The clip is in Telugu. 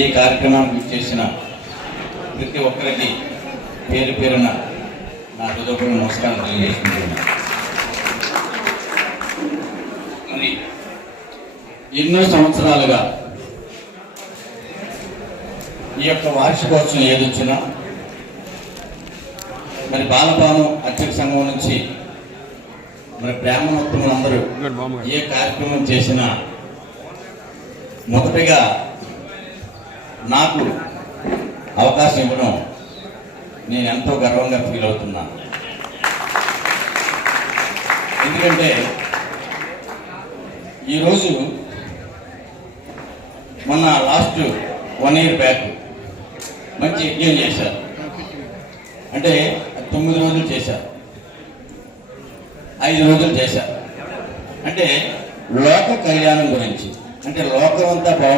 ఈ కార్యక్రమానికి చేసిన ప్రతి ఒక్కరికి పేరు పేరున నా హృదయపూర్వ నమస్కారం తెలియజేసుకుంటున్నాను మరి ఎన్నో సంవత్సరాలుగా ఈ యొక్క వార్షికోత్సవం ఏదొచ్చినా మరి బాలపాను అధ్యక్ష సంఘం నుంచి మరి బ్రాహ్మణోత్తములందరూ అందరూ ఏ కార్యక్రమం చేసినా మొదటగా నాకు అవకాశం ఇవ్వడం నేను ఎంతో గర్వంగా ఫీల్ అవుతున్నాను ఎందుకంటే ఈరోజు మొన్న లాస్ట్ వన్ ఇయర్ బ్యాక్ మంచి యజ్ఞం చేశారు అంటే తొమ్మిది రోజులు చేశారు ఐదు రోజులు చేశారు అంటే లోక కళ్యాణం గురించి అంటే లోకం అంతా బాగుంది